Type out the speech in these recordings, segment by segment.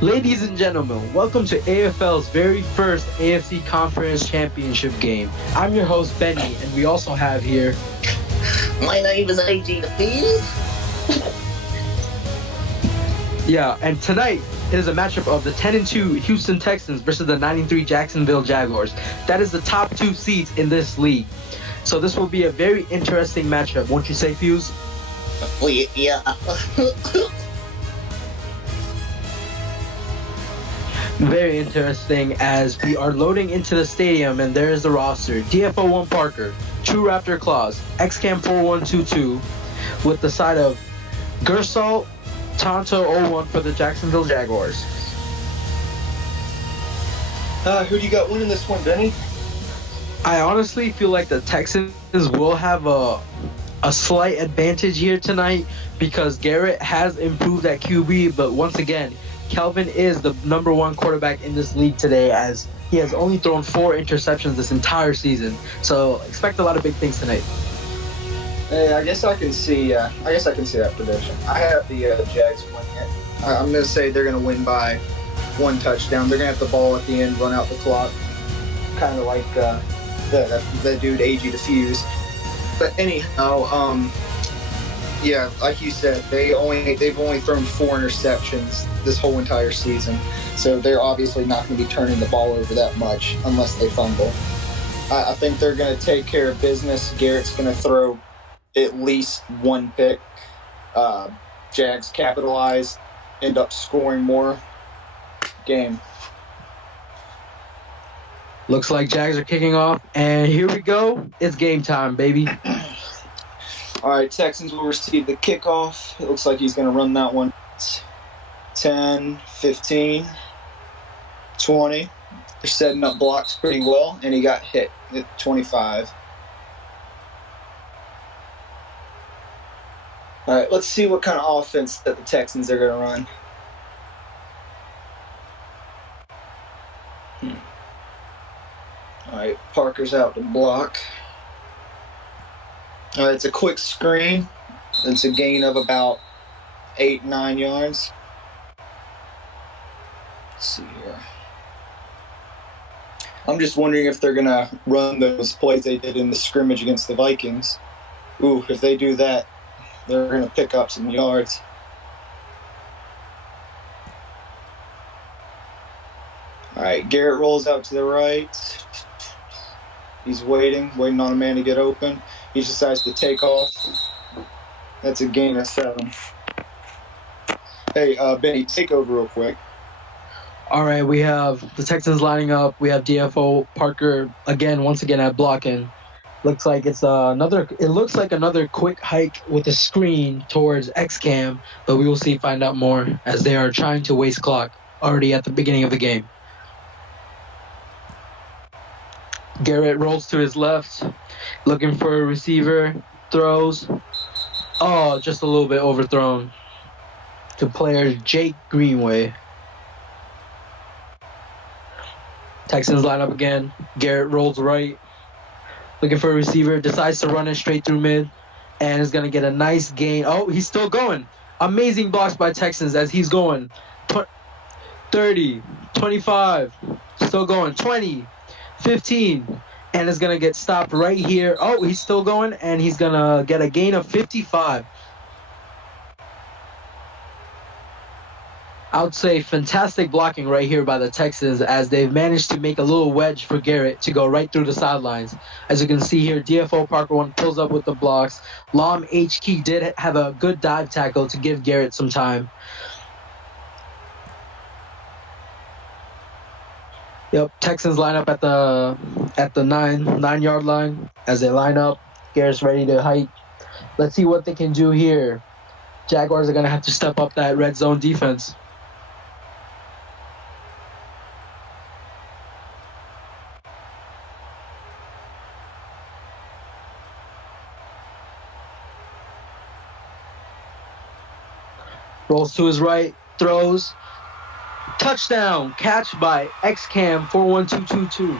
Ladies and gentlemen, welcome to AFL's very first AFC Conference Championship game. I'm your host, Benny, and we also have here... My name is AG the Fiend. Yeah, and tonight it is a matchup of the 10-2 Houston Texans versus the 9-3 Jacksonville Jaguars. That is the top two seeds in this league. So this will be a very interesting matchup, won't you say, Fuse? Well, yeah. Very interesting as we are loading into the stadium and there is the roster. DFO1 Parker, True Raptor Claus, XCAM 4122 with the side of Gersalt, Tonto 01 for the Jacksonville Jaguars. Who do you got winning this one, Benny? I honestly feel like the Texans will have a slight advantage here tonight because Garrett has improved at QB, but once again, Kelvin is the number one quarterback in this league today as he has only thrown 4 interceptions this entire season. So expect a lot of big things tonight. Hey, I guess I can see that prediction. I have the Jags winning it. I'm going to say they're going to win by 1 touchdown. They're going to have the ball at the end, run out the clock, kind of like the dude AG Diffuse. But anyhow, yeah, like you said, they've only thrown 4 interceptions this whole entire season, so they're obviously not going to be turning the ball over that much unless they fumble. I think they're going to take care of business. Garrett's going to throw at least 1 pick. Jags capitalize, end up scoring more. Game. Looks like Jags are kicking off, and here we go. It's game time, baby. All right, Texans will receive the kickoff. It looks like he's going to run that one. 10, 15, 20. They're setting up blocks pretty well, and he got hit at 25. All right, let's see what kind of offense that the Texans are going to run. All right, Parker's out to block. All right, it's a quick screen. It's a gain of about 8-9 yards. Let's see here. I'm just wondering if they're going to run those plays they did in the scrimmage against the Vikings. Ooh, if they do that, they're going to pick up some yards. All right, Garrett rolls out to the right. He's waiting on a man to get open. He decides to take off. That's a gain of 7. Hey, Benny, take over real quick. All right, we have the Texans lining up. We have DFO Parker once again at blocking. Looks like it's another quick hike with a screen towards XCAM, but we will find out more as they are trying to waste clock already at the beginning of the game. Garrett rolls to his left, looking for a receiver, throws. Oh, just a little bit overthrown to player Jake Greenway. Texans line up again. Garrett rolls right, looking for a receiver, decides to run it straight through mid, and is going to get a nice gain. Oh, he's still going. Amazing blocks by Texans as he's going. 30, 25, still going. 20, 15, and is going to get stopped right here. Oh, he's still going, and he's going to get a gain of 55. I would say fantastic blocking right here by the Texans as they've managed to make a little wedge for Garrett to go right through the sidelines. As you can see here, DFO Parker 1 pulls up with the blocks. Lom H. Key did have a good dive tackle to give Garrett some time. Yep, Texans line up at the 9-yard line. As they line up, Garrett's ready to hike. Let's see what they can do here. Jaguars are going to have to step up that red zone defense. Rolls to his right, throws. Touchdown, catch by XCAM 41222.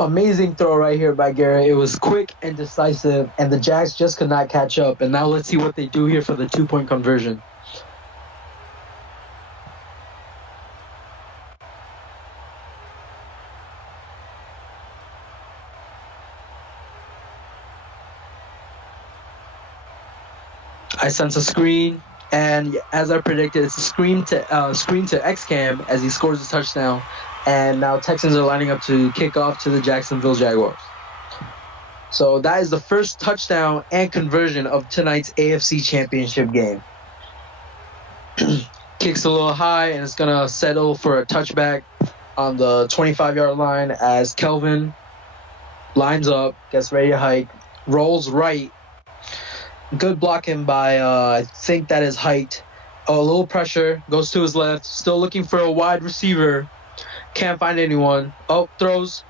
Amazing throw right here by Garrett. It was quick and decisive, and the Jags just could not catch up. And now let's see what they do here for the 2-point conversion. I sense a screen, and as I predicted, it's a screen to X-Cam as he scores a touchdown. And now Texans are lining up to kick off to the Jacksonville Jaguars. So that is the first touchdown and conversion of tonight's AFC Championship game. Kicks a little high, and it's going to settle for a touchback on the 25-yard line as Kelvin lines up, gets ready to hike, rolls right. Good blocking by, I think that is Height. Oh, a little pressure, goes to his left, still looking for a wide receiver. Can't find anyone. Oh, throws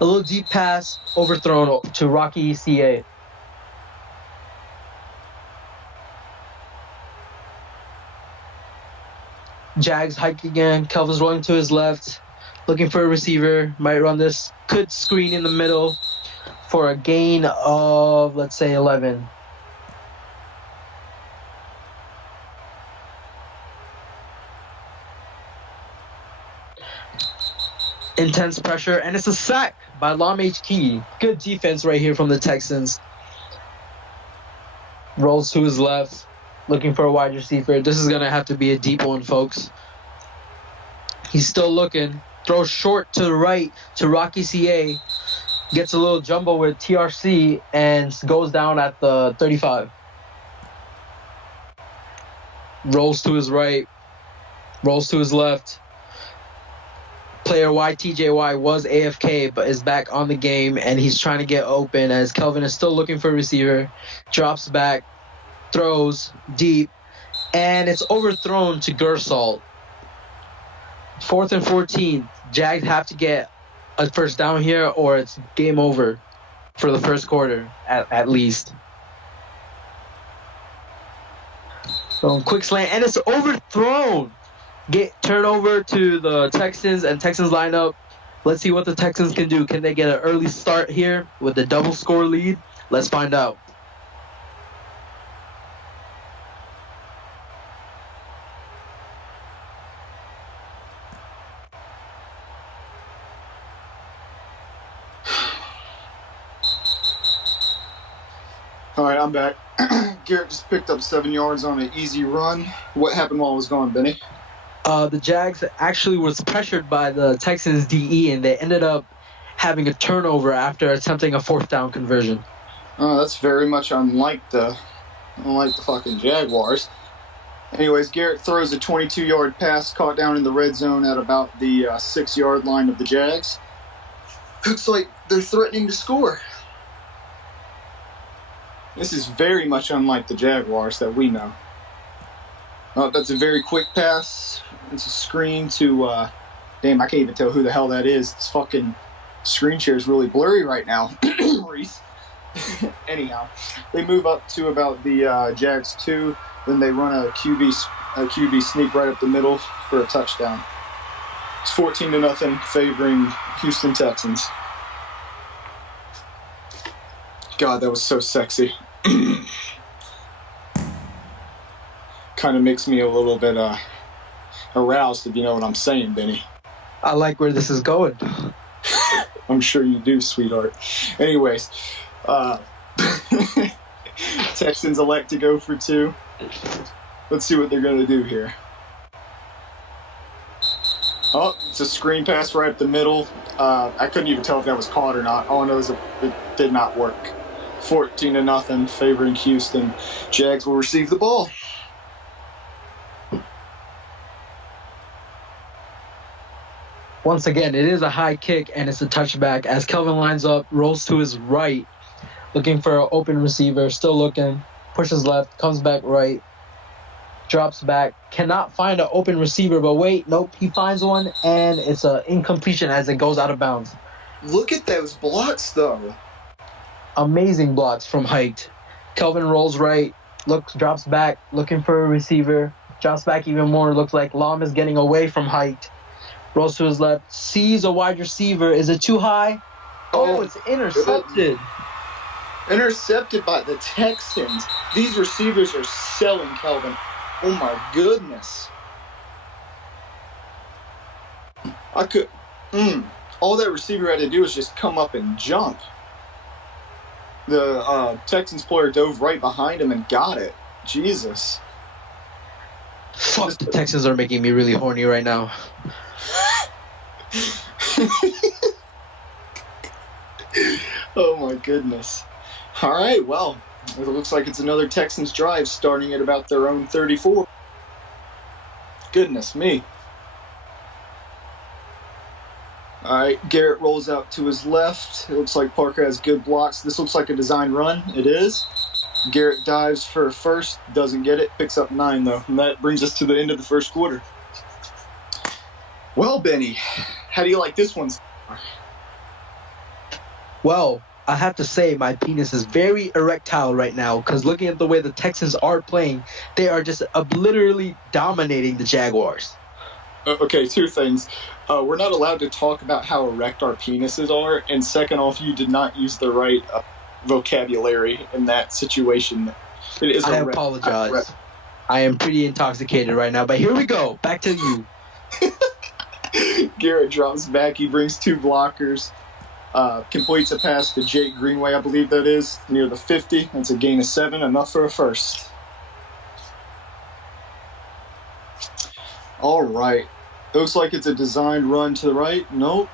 a little deep pass, overthrown to Rocky CA. Jags hike again. Kelvin's rolling to his left, looking for a receiver. Might run this. Could screen in the middle for a gain of, let's say, 11. Intense pressure, and it's a sack by Lam H. Key. Good defense right here from the Texans. Rolls to his left, looking for a wide receiver. This is going to have to be a deep one, folks. He's still looking. Throws short to the right to Rocky CA. Gets a little jumbo with TRC and goes down at the 35. Rolls to his right. Rolls to his left. Player YTJY was AFK, but is back on the game, and he's trying to get open as Kelvin is still looking for a receiver. Drops back, throws deep, and it's overthrown to Gersalt. 4th and 14. Jags have to get a first down here, or it's game over for the first quarter, at least. So quick slant, and it's overthrown. Get turnover to the Texans, and Texans line up. Let's see what the Texans can do. Can they get an early start here with a double score lead? Let's find out. All right, I'm back. Garrett just picked up 7 yards on an easy run. What happened while I was gone, Benny? The Jags actually was pressured by the Texans DE, and they ended up having a turnover after attempting a 4th down conversion. That's very much unlike the fucking Jaguars. Anyways, Garrett throws a 22-yard pass caught down in the red zone at about the 6-yard line of the Jags. Looks like they're threatening to score. This is very much unlike the Jaguars that we know. That's a very quick pass. It's a screen to, damn, I can't even tell who the hell that is. This fucking screen share is really blurry right now. Reese. Anyhow, they move up to about the Jags 2. Then they run a QB sneak right up the middle for a touchdown. It's 14-0 favoring Houston Texans. God, that was so sexy. Kind of makes me a little bit aroused, if you know what I'm saying, Benny. I like where this is going. I'm sure you do, sweetheart. Anyways, Texans elect to go for 2. Let's see what they're going to do here. Oh, it's a screen pass right up the middle. I couldn't even tell if that was caught or not. All I know is it did not work. 14-0 favoring Houston. Jags will receive the ball. Once again, it is a high kick, and it's a touchback as Kelvin lines up, rolls to his right, looking for an open receiver, still looking, pushes left, comes back right, drops back, cannot find an open receiver, but wait, nope, he finds one, and it's an incompletion as it goes out of bounds. Look at those blocks, though. Amazing blocks from Height. Kelvin rolls right, drops back, looking for a receiver, drops back even more, looks like Lam is getting away from Height. Rolls to his left, sees a wide receiver. Is it too high? Oh, it's intercepted. Intercepted by the Texans. These receivers are selling, Calvin. Oh my goodness. All that receiver had to do was just come up and jump. The Texans player dove right behind him and got it. Jesus. Fuck, the Texans are making me really horny right now. Oh my goodness. All right, well, it looks like it's another Texans drive starting at about their own 34. Goodness me. All right, Garrett rolls out to his left. It looks like Parker has good blocks. This looks like a design run. It is. Garrett dives for first, doesn't get it, picks up 9 though. And that brings us to the end of the first quarter. Well, Benny, how do you like this one? Well, I have to say my penis is very erectile right now because looking at the way the Texans are playing, they are just literally dominating the Jaguars. Okay, 2 things. We're not allowed to talk about how erect our penises are, and second off, you did not use the right vocabulary in that situation. It is I apologize. I am pretty intoxicated right now, but here we go. Back to you. Garrett drops back. He brings 2 blockers. Completes a pass to Jake Greenway, I believe that is, near the 50. That's a gain of 7, enough for a first. All right. Looks like it's a designed run to the right. Nope.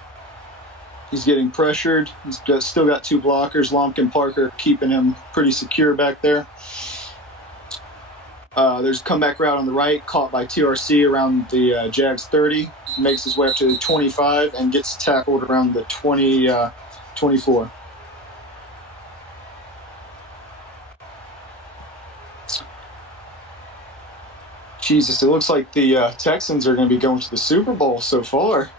He's getting pressured. He's still got 2 blockers. Lumpkin Parker keeping him pretty secure back there. There's a comeback route on the right, caught by TRC around the Jags 30. Makes his way up to the 25 and gets tackled around the 24. Jesus, it looks like the Texans are going to be going to the Super Bowl so far,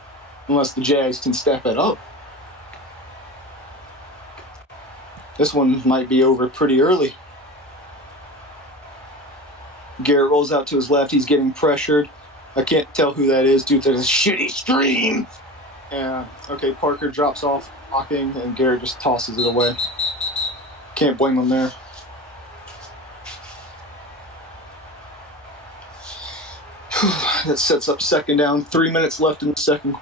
unless the Jags can step it up. This one might be over pretty early. Garrett rolls out to his left. He's getting pressured. I can't tell who that is due to the shitty stream. Yeah, okay, Parker drops off blocking, and Garrett just tosses it away. Can't blame him there. That sets up second down. 3 minutes left in the second.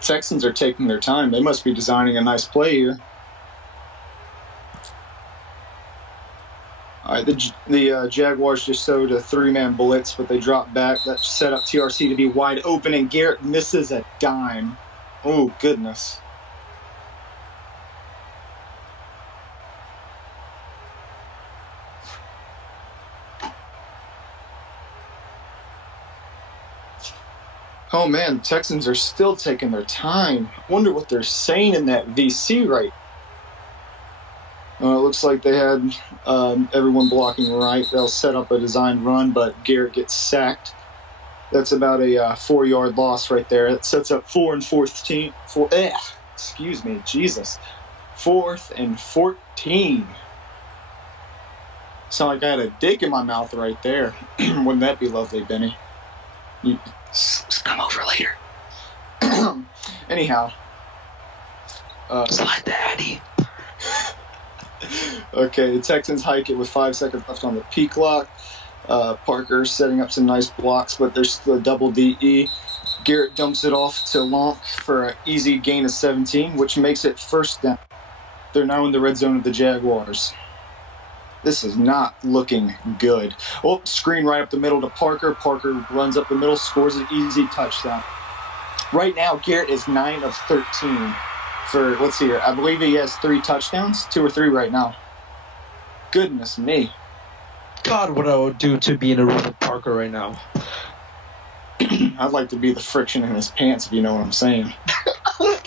Texans are taking their time. They must be designing a nice play here. All right, the Jaguars just showed a 3-man blitz, but they dropped back. That set up TRC to be wide open, and Garrett misses a dime. Oh, goodness. Oh, man, Texans are still taking their time. I wonder what they're saying in that VC right. It looks like they had everyone blocking right. They'll set up a designed run, but Garrett gets sacked. That's about a 4-yard loss right there. It sets up 4th and 14. 4th and 14. Sound like I had a dick in my mouth right there. Wouldn't that be lovely, Benny? You come over later. Anyhow. Slide the Addy. Okay, the Texans hike it with 5 seconds left on the P clock. Parker setting up some nice blocks, but there's still a double DE. Garrett dumps it off to Lonk for an easy gain of 17, which makes it first down. They're now in the red zone of the Jaguars. This is not looking good. Oh, screen right up the middle to Parker. Parker runs up the middle, scores an easy touchdown. Right now, Garrett is 9 of 13 for, let's see here, I believe he has 3 touchdowns, 2 or 3 right now. Goodness me. God, what I would do to be in a room with Parker right now. I'd like to be the friction in his pants, if you know what I'm saying.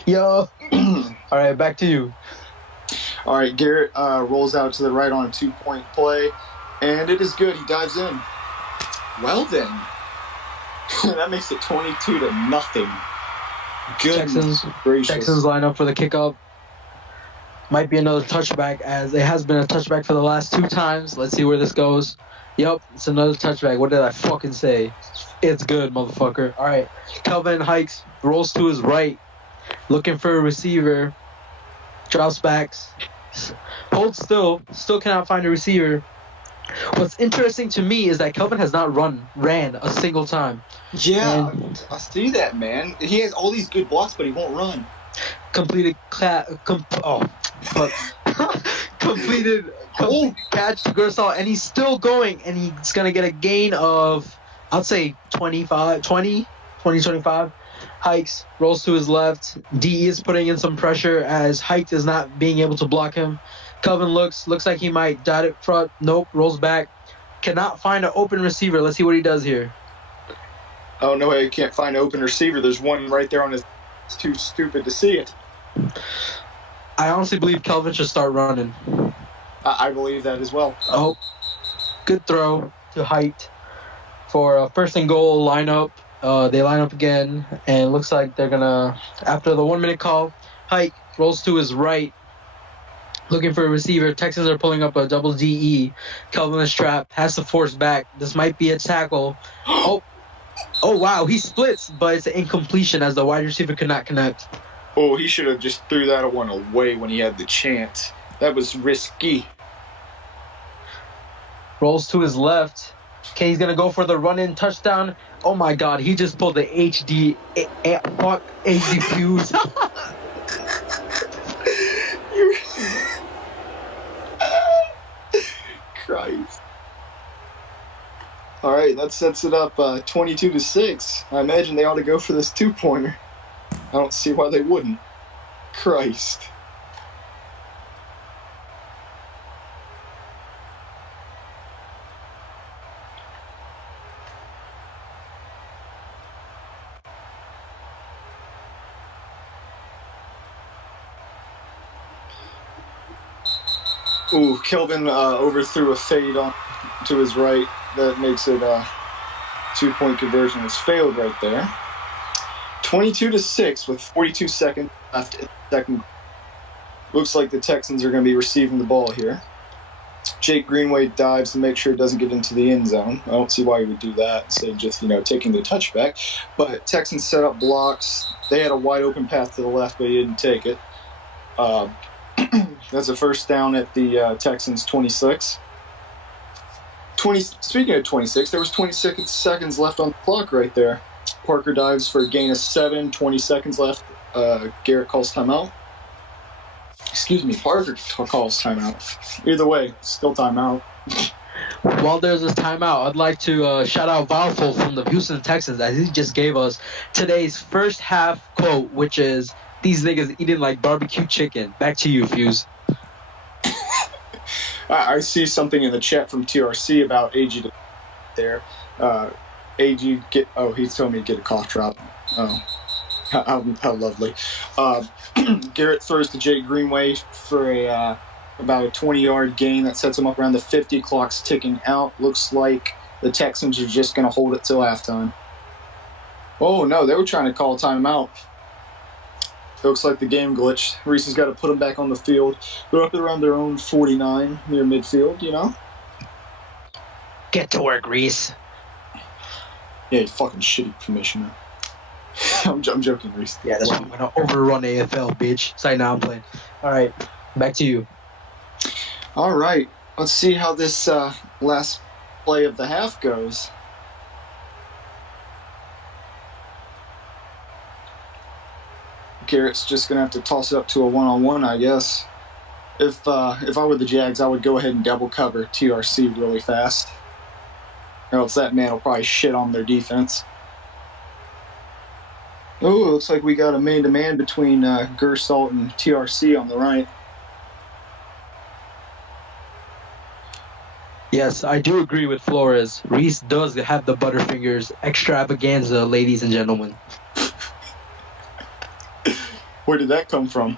Yo. All right, back to you. All right, Garrett rolls out to the right on a 2-point play, and it is good. He dives in. Well then, that makes it 22-0. Goodness gracious. Texans line up for the kickoff. Might be another touchback, as it has been a touchback for the last 2 times. Let's see where this goes. Yep, it's another touchback. What did I fucking say? It's good, motherfucker. All right, Kelvin hikes, rolls to his right, looking for a receiver, drops back, holds still cannot find a receiver. What's interesting to me is that Kelvin has not ran a single time. Yeah, I see that, man. He has all these good blocks, but he won't run. Completed catch to Gersal, and he's still going, and he's gonna get a gain of, I'd say 25. Hikes, rolls to his left. DE is putting in some pressure as Hike is not being able to block him. Kelvin looks like he might dot it front. Nope, rolls back. Cannot find an open receiver. Let's see what he does here. Oh, no, he can't find an open receiver. There's one right there on his. It's too stupid to see it. I honestly believe Kelvin should start running. I believe that as well. Oh, good throw to Height for a first and goal lineup. They line up again, and it looks like they're gonna, after the 1 minute call, Height rolls to his right, looking for a receiver. Texans are pulling up a double DE. Kelvin is trapped, has to force back. This might be a tackle. Oh wow, he splits, but it's an incompletion as the wide receiver could not connect. Oh, he should have just threw that one away when he had the chance. That was risky. Rolls to his left. Okay, he's going to go for the run-in touchdown. Oh, my God. He just pulled the HD fuse. Christ. All right, that sets it up 22-6. I imagine they ought to go for this 2-pointer. I don't see why they wouldn't. Christ. Ooh, Kelvin overthrew a fade on to his right. That makes it a 2-point conversion. Has failed right there. 22-6 with 42 seconds left in the second. Looks like the Texans are going to be receiving the ball here. Jake Greenway dives to make sure it doesn't get into the end zone. I don't see why he would do that instead of just, taking the touchback. But Texans set up blocks. They had a wide open path to the left, but he didn't take it. That's a first down at the Texans 26. Speaking of 26, there was 26 seconds left on the clock right there. Parker dives for a gain of 7, 20 seconds left. Garrett calls timeout. Excuse me, Parker calls timeout. Either way, still timeout. While there's this timeout, I'd like to shout out Valful from the Houston Texans, as he just gave us today's first half quote, which is, "These niggas eating like barbecue chicken." Back to you, Fuse. I see something in the chat from TRC about AG there. AG he's telling me to get a cough drop. Oh, how lovely. Garrett throws to Jake Greenway for about a 20-yard gain that sets him up around the 50. Clock's ticking out. Looks like the Texans are just going to hold it till halftime. Oh no, they were trying to call a timeout. Looks like the game glitched. Reese has got to put them back on the field. They're up around their own 49 near midfield, Get to work, Reese. Yeah, you fucking shitty commissioner. I'm joking, Reese. Yeah, that's why I'm going to overrun AFL, bitch. Sorry, now I'm playing. All right, back to you. All right, let's see how this last play of the half goes. Garrett's just gonna have to toss it up to a one-on-one, I guess. If I were the Jags, I would go ahead and double cover TRC really fast, or else that man will probably shit on their defense. Oh, looks like we got a man-to-man between Gersalt and TRC on the right. Yes, I do agree with Flores. Reese does have the Butterfingers extravaganza, ladies and gentlemen. Where did that come from?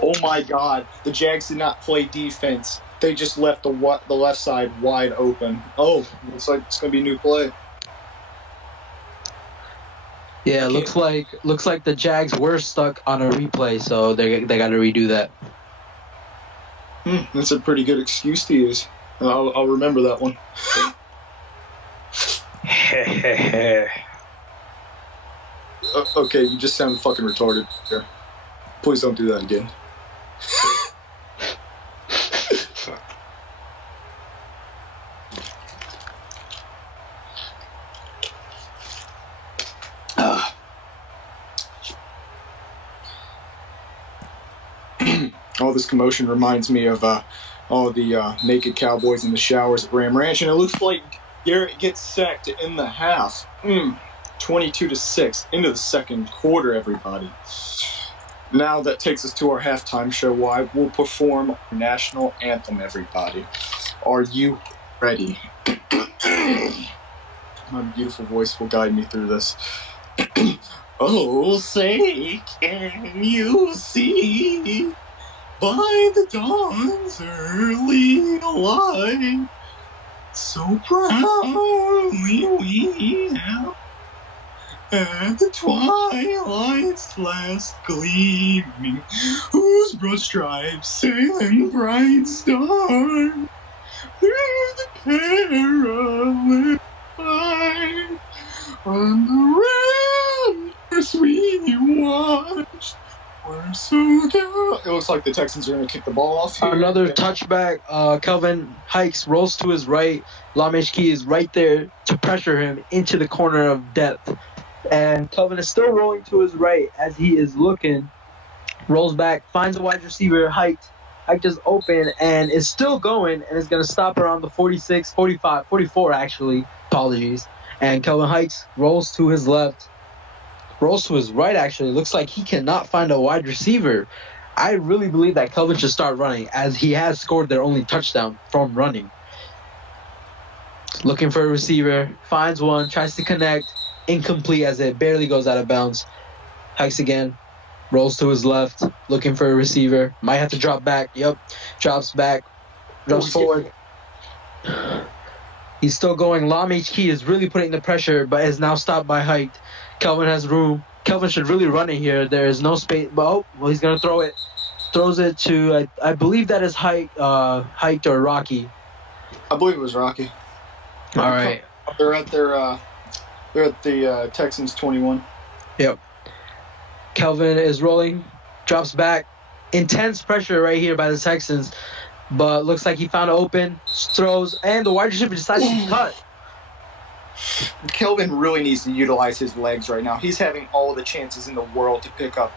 Oh my God! The Jags did not play defense. They just left the left side wide open. Oh, looks like it's gonna be a new play. Yeah, looks like the Jags were stuck on a replay, so they got to redo that. That's a pretty good excuse to use. I'll remember that one. Okay, you just sound fucking retarded here. Please don't do that again. All this commotion reminds me of all the naked cowboys in the showers at Ram Ranch, and it looks like Garrett gets sacked in the half. 22-6 into the second quarter, everybody. Now that takes us to our halftime show, where I will perform our national anthem, everybody. Are you ready? My beautiful voice will guide me through this. Oh, say, can you see by the dawn's early light, so proudly we have at the twilight's last gleaming, whose broad stripes sailing bright star through the perilous fight, on the ramparts we watched. We're so down. It looks like the Texans are going to kick the ball off here. Another touchback. Kelvin Hikes rolls to his right. Lameshki is right there to pressure him into the corner of depth. And Kelvin is still rolling to his right as he is looking. Rolls back, finds a wide receiver, Hiked. Hiked is open and is still going and is going to stop around the 46, 45, 44 actually. Apologies. And Kelvin Hikes rolls to his left. Rolls to his right, actually. Looks like he cannot find a wide receiver. I really believe that Kelvin should start running, as he has scored their only touchdown from running. Looking for a receiver. Finds one. Tries to connect. Incomplete as it barely goes out of bounds. Hikes again. Rolls to his left. Looking for a receiver. Might have to drop back. Yep. Drops back. Drops forward. He's still going. Lam HK is really putting the pressure, but is now stopped by Hiked. Kelvin has room. Kelvin should really run it here. There is no space. Well, he's going to throw it. Throws it to, I believe that is Hiked or Rocky. I believe it was Rocky. All right. They're at the Texans 21. Yep. Kelvin is rolling. Drops back. Intense pressure right here by the Texans. But looks like he found it open. Throws. And the wide receiver decides to cut. Kelvin really needs to utilize his legs right now. He's having all the chances in the world to pick up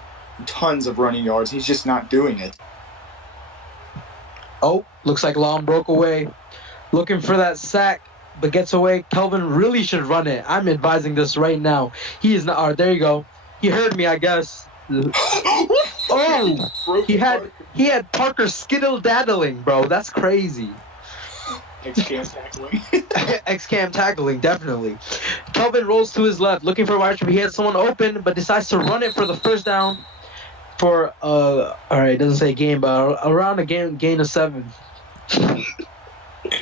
tons of running yards. He's just not doing it. Oh, looks like Lam broke away. Looking for that sack, but gets away. Kelvin really should run it. I'm advising this right now. He is not. Oh, there you go. He heard me, I guess. Oh, he had Parker skittle-daddling, bro. That's crazy. X-cam tackling. X-cam tackling, definitely. Kelvin rolls to his left, looking for a wide receiver. He has someone open, but decides to run it for the first down for, all right, it doesn't say game, but around a gain of 7.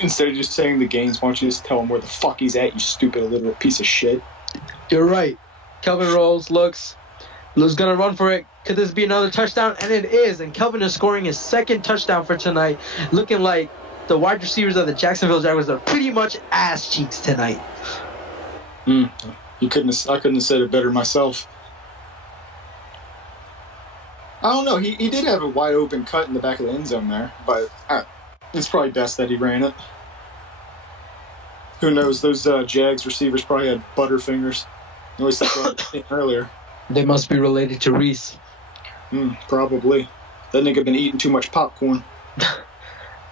Instead of just saying the gains, why don't you just tell him where the fuck he's at, you stupid illiterate piece of shit. You're right. Kelvin rolls, looks gonna run for it. Could this be another touchdown? And it is, and Kelvin is scoring his second touchdown for tonight, looking like the wide receivers of the Jacksonville Jaguars are pretty much ass cheeks tonight. I couldn't have said it better myself. I don't know. He did have a wide open cut in the back of the end zone there, but it's probably best that he ran it. Who knows? Those Jags receivers probably had butterfingers. At least that's what I said earlier. They must be related to Reese. Probably. That nigga been eating too much popcorn.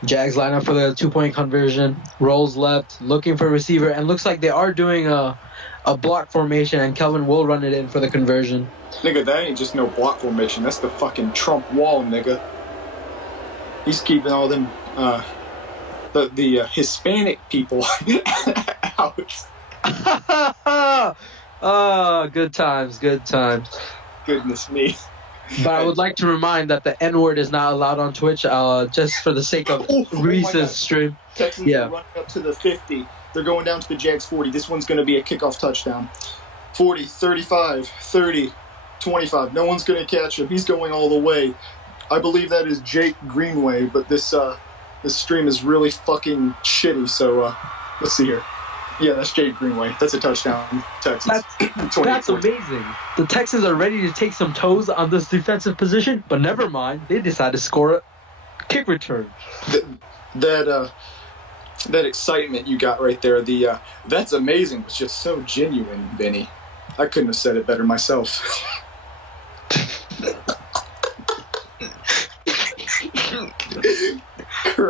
Jags line up for the 2-point conversion. Rolls left, looking for a receiver, and looks like they are doing a block formation, and Kelvin will run it in for the conversion. Nigga, that ain't just no block formation. That's the fucking Trump wall, nigga. He's keeping all them the Hispanic people out. Oh, good times. Goodness me. But I would like to remind that the N-word is not allowed on Twitch, just for the sake of Reese's stream. Texans are running up to the 50. They're going down to the Jags 40. This one's going to be a kickoff touchdown. 40, 35, 30, 25. No one's going to catch him. He's going all the way. I believe that is Jake Greenway, but this stream is really fucking shitty. So let's see here. Yeah, that's Jake Greenway. That's a touchdown, Texans. That's amazing. The Texans are ready to take some toes on this defensive position, but never mind. They decide to score a kick return. That excitement you got right there, that's amazing was just so genuine, Benny. I couldn't have said it better myself.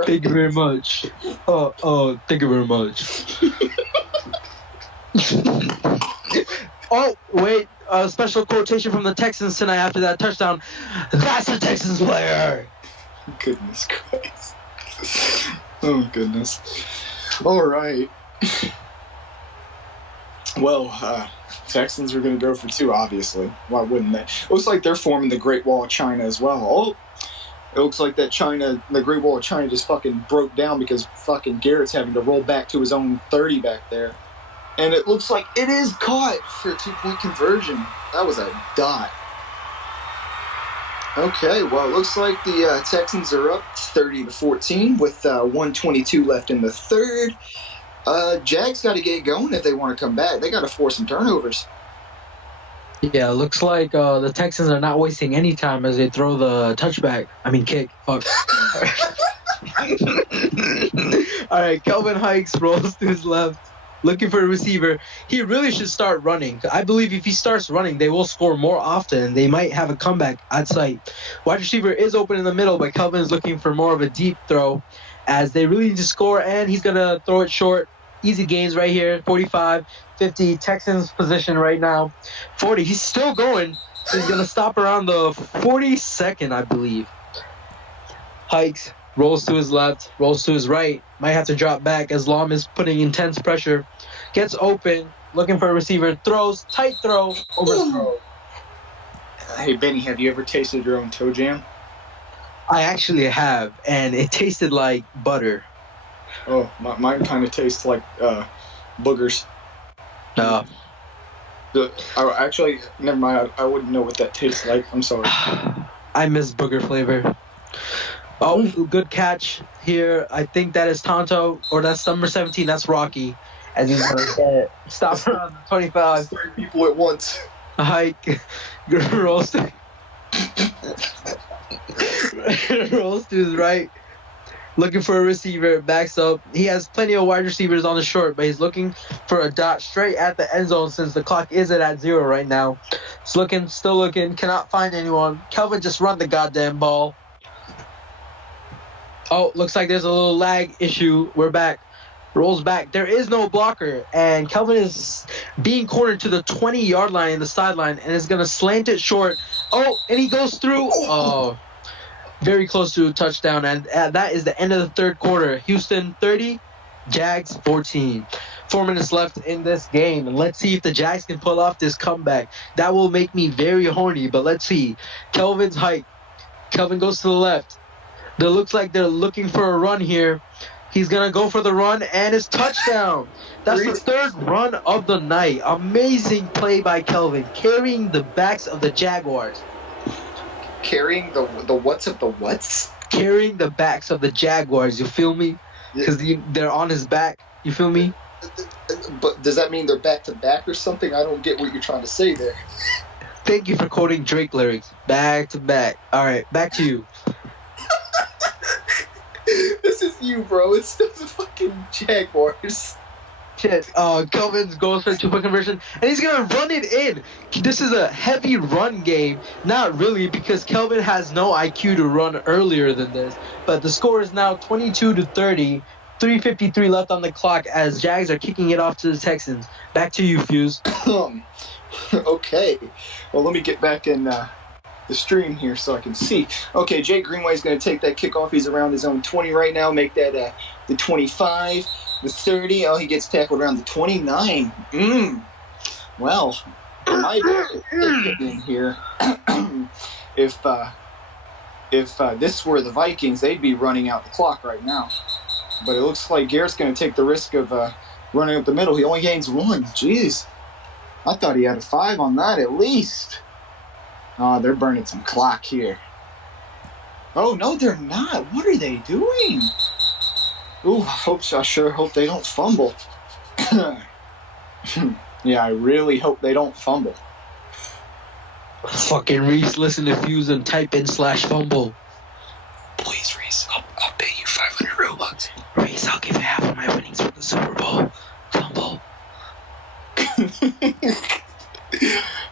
Thank you very much. Oh, thank you very much. Oh, wait. A special quotation from the Texans tonight after that touchdown. That's a Texans player. Goodness Christ. Oh, goodness. All right. Well, Texans are going to go for 2, obviously. Why wouldn't they? Looks like they're forming the Great Wall of China as well. Oh, it looks like the Great Wall of China just fucking broke down because fucking Garrett's having to roll back to his own 30 back there. And it looks like it is caught for a 2-point conversion. That was a dot. Okay, well, it looks like the Texans are up 30-14 with 1:22 left in the third. Jags got to get going if they want to come back. They got to force some turnovers. Yeah, looks like the Texans are not wasting any time as they throw the kick. Fuck. All right, Kelvin Hikes rolls to his left, looking for a receiver. He really should start running. I believe if he starts running, they will score more often. They might have a comeback at sight. Wide receiver is open in the middle, but Kelvin is looking for more of a deep throw as they really need to score, and he's going to throw it short. Easy gains right here, 45, 50. Texans position right now, 40. He's still going. He's going to stop around the 42nd, I believe. Hikes, rolls to his left, rolls to his right. Might have to drop back as Lom is putting intense pressure. Gets open, looking for a receiver. Throws, tight throw, overthrow. Hey, Benny, have you ever tasted your own toe jam? I actually have, and it tasted like butter. Oh, mine kind of tastes like boogers. No. Actually, never mind. I wouldn't know what that tastes like. I'm sorry. I miss booger flavor. Oh, good catch here. I think that is Tonto, or that's number 17. That's Rocky. As he's going to get stop around 25. 3 people at once. A hike. Rolls to his right. Looking for a receiver. Backs up. He has plenty of wide receivers on the short, but he's looking for a dot straight at the end zone since the clock isn't at 0 right now. Still looking. Cannot find anyone. Kelvin just run the goddamn ball. Oh, looks like there's a little lag issue. We're back. Rolls back. There is no blocker, and Kelvin is being cornered to the 20-yard line in the sideline and is going to slant it short. Oh, and he goes through. Oh, very close to a touchdown, and that is the end of the third quarter. Houston 30, Jags 14. 4 minutes left in this game, and let's see if the Jags can pull off this comeback. That will make me very horny, but let's see. Kelvin's hike. Kelvin goes to the left. It looks like they're looking for a run here. He's going to go for the run, and it's touchdown. That's the third run of the night. Amazing play by Kelvin, carrying the backs of the Jaguars. Carrying the what's of the whats? Carrying the backs of the Jaguars, you feel me? Because they're on his back, you feel me? But does that mean they're back-to-back or something? I don't get what you're trying to say there. Thank you for quoting Drake lyrics. Back-to-back. All right, back to you. This is you, bro. It's still the fucking Jaguars. Shit. Kelvin goes for a 2-point conversion, and he's going to run it in. This is a heavy run game. Not really, because Kelvin has no IQ to run earlier than this. But the score is now 22-30. 3:53 left on the clock as Jags are kicking it off to the Texans. Back to you, Fuse. Okay. Well, let me get back in the stream here so I can see. Okay, Jake Greenway's going to take that kickoff. He's around his own 20 right now. Make that the 25, the 30. Oh, he gets tackled around the 29. Well, my opinion here, if this were the Vikings, they'd be running out the clock right now. But it looks like Garrett's going to take the risk of running up the middle. He only gains 1. Jeez. I thought he had a 5 on that at least. Oh, they're burning some clock here. Oh, no, they're not. What are they doing? Ooh, I sure hope they don't fumble. Yeah, I really hope they don't fumble. Fucking Reese, listen to Fuse and type in /fumble. Please, Reese, I'll pay you 500 Robux. Reese, I'll give you half of my winnings for the Super Bowl. Fumble.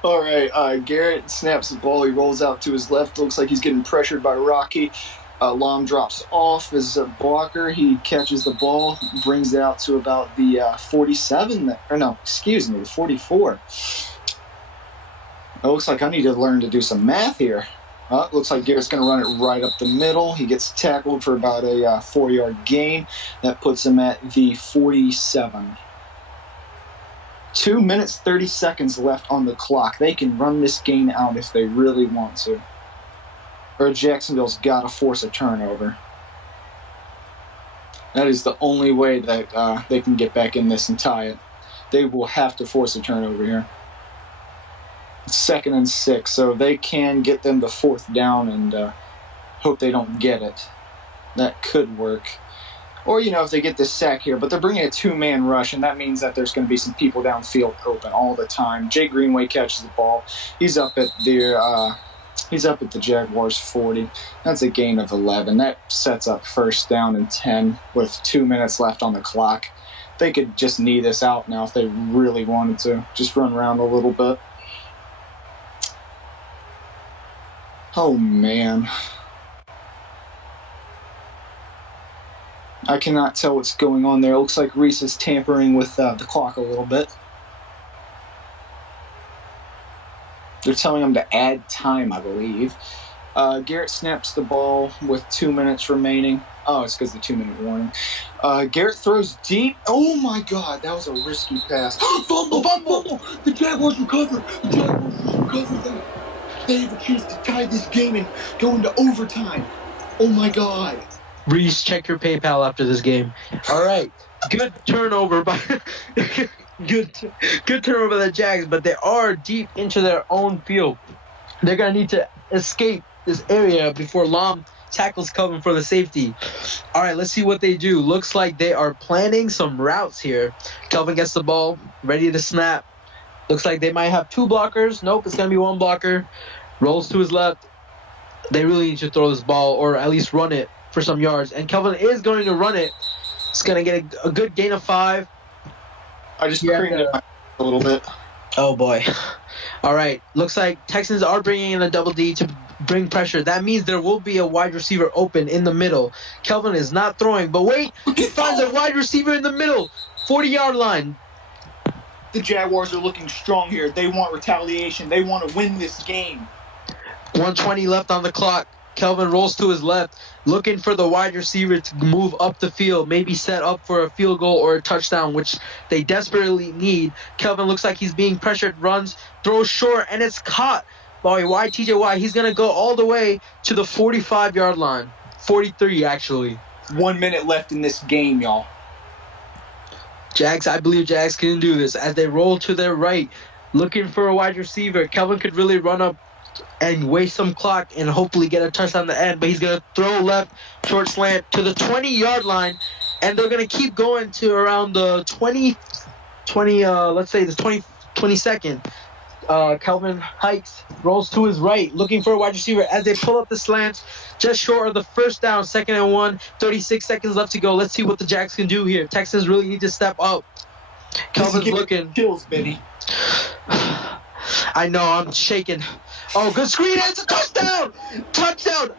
All right, Garrett snaps the ball. He rolls out to his left. Looks like he's getting pressured by Rocky. Long drops off as a blocker. He catches the ball, brings it out to about the 47. The 44. It looks like I need to learn to do some math here. Looks like Garrett's going to run it right up the middle. He gets tackled for about a 4-yard gain. That puts him at the 47. 2 minutes, 30 seconds left on the clock. They can run this game out if they really want to. Or Jacksonville's got to force a turnover. That is the only way that they can get back in this and tie it. They will have to force a turnover here. It's 2nd and 6, so they can get them to 4th down and hope they don't get it. That could work. Or, if they get this sack here, but they're bringing a 2-man rush, and that means that there's going to be some people downfield open all the time. Jay Greenway catches the ball. He's up at the Jaguars 40. That's a gain of 11. That sets up 1st down and 10 with 2 minutes left on the clock. They could just knee this out now if they really wanted to. Just run around a little bit. Oh, man. I cannot tell what's going on there. It looks like Reese is tampering with the clock a little bit. They're telling him to add time, I believe. Garrett snaps the ball with 2 minutes remaining. Oh, it's because of the 2-minute warning. Garrett throws deep. Oh, my God. That was a risky pass. Fumble! The Jaguars recover. They have a chance to tie this game and go into overtime. Oh, my God. Reese, check your PayPal after this game. All right. Good turnover by good turnover by the Jags, but they are deep into their own field. They're going to need to escape this area before Lam tackles Kelvin for the safety. All right, let's see what they do. Looks like they are planning some routes here. Kelvin gets the ball, ready to snap. Looks like they might have 2 blockers. Nope, it's going to be 1 blocker. Rolls to his left. They really need to throw this ball or at least run it for some yards. And Kelvin is going to run it. It's going to get a good gain of 5. I just creamed it a little bit. Oh, boy. All right. Looks like Texans are bringing in a double D to bring pressure. That means there will be a wide receiver open in the middle. Kelvin is not throwing, but wait. He finds a wide receiver in the middle. 40-yard line. The Jaguars are looking strong here. They want retaliation. They want to win this game. 1:20 left on the clock. Kelvin rolls to his left, looking for the wide receiver to move up the field, maybe set up for a field goal or a touchdown, which they desperately need. Kelvin looks like he's being pressured, runs, throws short, and it's caught by TJ Watt. He's going to go all the way to the 45-yard line. 43, actually. 1 minute left in this game, y'all. Jags, I believe Jags can do this. As they roll to their right, looking for a wide receiver, Kelvin could really run up and waste some clock and hopefully get a touchdown at the end, but he's going to throw left, short slant to the 20-yard line, and they're going to keep going to around the 22nd. Kelvin hikes, rolls to his right, looking for a wide receiver as they pull up the slants, just short of the 1st down, 2nd and 1, 36 seconds left to go. Let's see what the Jags can do here. Texans really need to step up. Kelvin's looking. Kills, Benny. I know, I'm shaking. Oh, good screen. It's a touchdown! Touchdown!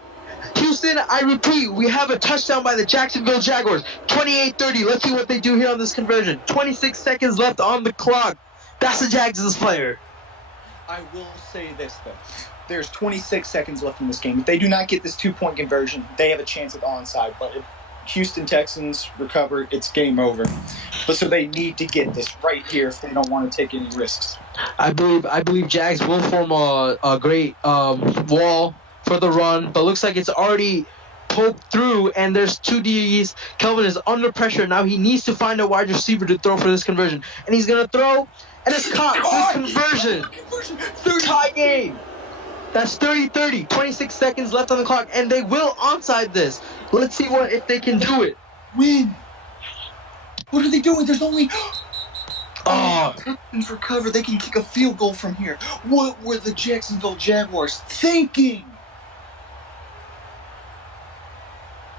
Houston, I repeat, we have a touchdown by the Jacksonville Jaguars. 28-30. Let's see what they do here on this conversion. 26 seconds left on the clock. That's the Jags' player. I will say this, though. There's 26 seconds left in this game. If they do not get this 2-point conversion, they have a chance at the onside. But if Houston Texans recover, it's game over. But so they need to get this right here if they don't want to take any risks. I believe Jags will form a great wall for the run, but looks like it's already poked through, and there's 2 Ds. Kelvin is under pressure. Now he needs to find a wide receiver to throw for this conversion. And he's going to throw, and it's caught. Good conversion. Tie game. That's 30-30. 26 seconds left on the clock, and they will onside this. Let's see if they can do it. Win. What are they doing? There's only... Oh. Texans recover. They can kick a field goal from here. What were the Jacksonville Jaguars thinking?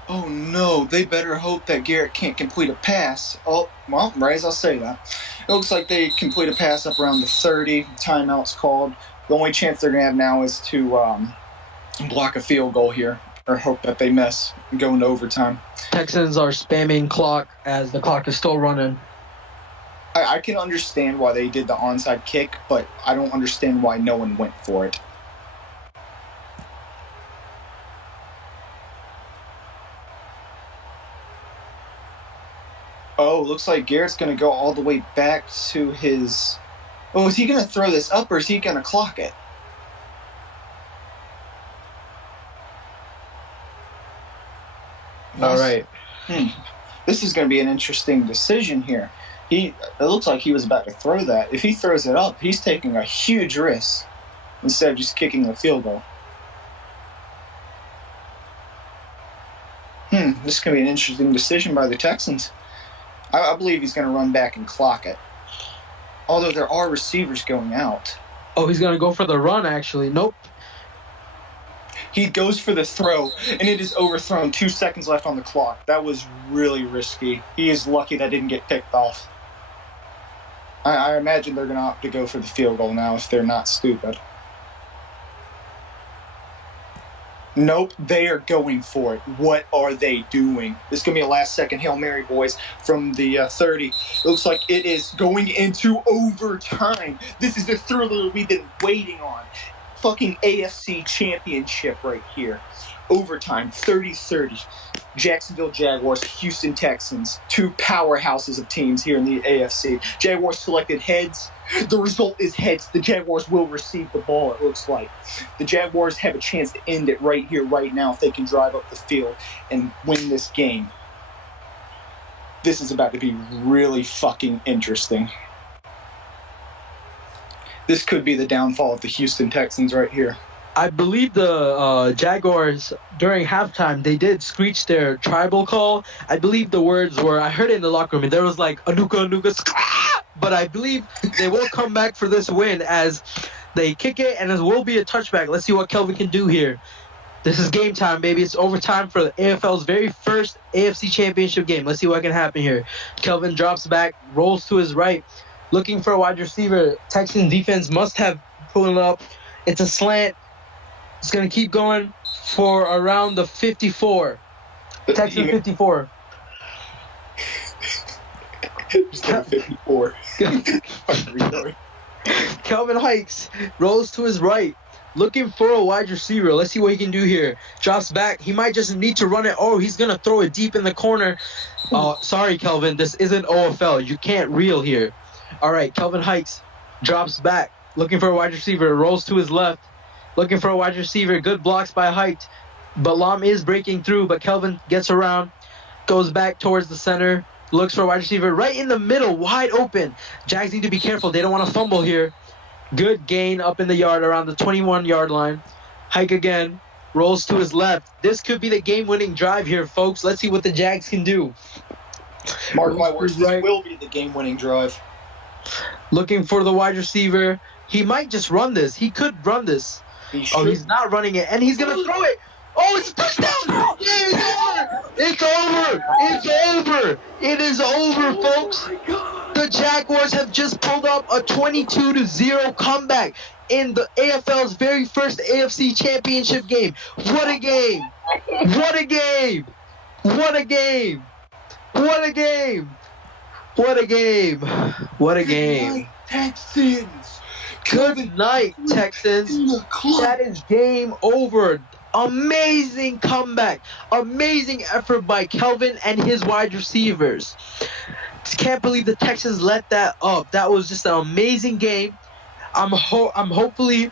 Oh no, they better hope that Garrett can't complete a pass. Oh, well, right as I'll say that. It looks like they complete a pass up around the 30. Timeout's called. The only chance they're going to have now is to block a field goal here, or hope that they miss and go into overtime. Texans are spamming clock as the clock is still running. I can understand why they did the onside kick, but I don't understand why no one went for it. Oh, looks like Garrett's going to go all the way back to his... Oh, is he going to throw this up or is he going to clock it? All right. This is going to be an interesting decision here. It looks like he was about to throw that. If he throws it up, he's taking a huge risk instead of just kicking a field goal. This is going to be an interesting decision by the Texans. I believe he's going to run back and clock it. Although there are receivers going out. Oh, he's going to go for the run, actually. Nope. He goes for the throw, and it is overthrown. 2 seconds left on the clock. That was really risky. He is lucky that didn't get picked off. I imagine they're going to opt to go for the field goal now if they're not stupid. Nope, they are going for it. What are they doing? This is going to be a last-second Hail Mary, boys, from the 30. It looks like it is going into overtime. This is the thriller we've been waiting on. Fucking AFC championship right here. Overtime, 30-30. Jacksonville Jaguars, Houston Texans. Two powerhouses of teams here in the AFC. Jaguars selected heads. The result is heads. The Jaguars will receive the ball, it looks like. The Jaguars have a chance to end it right here, right now, if they can drive up the field and win this game. This is about to be really fucking interesting. This could be the downfall of the Houston Texans right here. I believe the Jaguars, during halftime, they did screech their tribal call. I believe the words were, I heard it in the locker room, and there was like, Anuka, Anuka, skra! But I believe they will come back for this win as they kick it, and it will be a touchback. Let's see what Kelvin can do here. This is game time, baby. It's overtime for the AFL's very first AFC championship game. Let's see what can happen here. Kelvin drops back, rolls to his right, looking for a wide receiver. Texans defense must have pulling up. It's a slant. It's going to keep going for around the 54. Texans 54. 54. Kelvin hikes, rolls to his right, looking for a wide receiver. Let's see what he can do here. Drops back. He might just need to run it. Oh, he's going to throw it deep in the corner. Oh, sorry, Kelvin. This isn't OFL. You can't reel here. All right, Kelvin hikes, drops back, looking for a wide receiver, rolls to his left, looking for a wide receiver. Good blocks by Height. Balam is breaking through, but Kelvin gets around, goes back towards the center, looks for a wide receiver right in the middle, wide open. Jags need to be careful. They don't want to fumble here. Good gain up in the yard around the 21-yard line. Hike again, rolls to his left. This could be the game-winning drive here, folks. Let's see what the Jags can do. Mark my words, this will be the game-winning drive. Looking for the wide receiver. He might just run this. He could run this. He's not running it, and he's going to throw it. Oh, it's a touchdown! It's over! It's over! It is over, folks. The Jaguars have just pulled up a 22-0 comeback in the AFL's very first AFC championship game. What a game! What a game! What a game! What a game! What a game! What a game! Texans! Good night, Texans. That is game over. Amazing comeback. Amazing effort by Kelvin and his wide receivers. Can't believe the Texans let that up. That was just an amazing game. I'm hopefully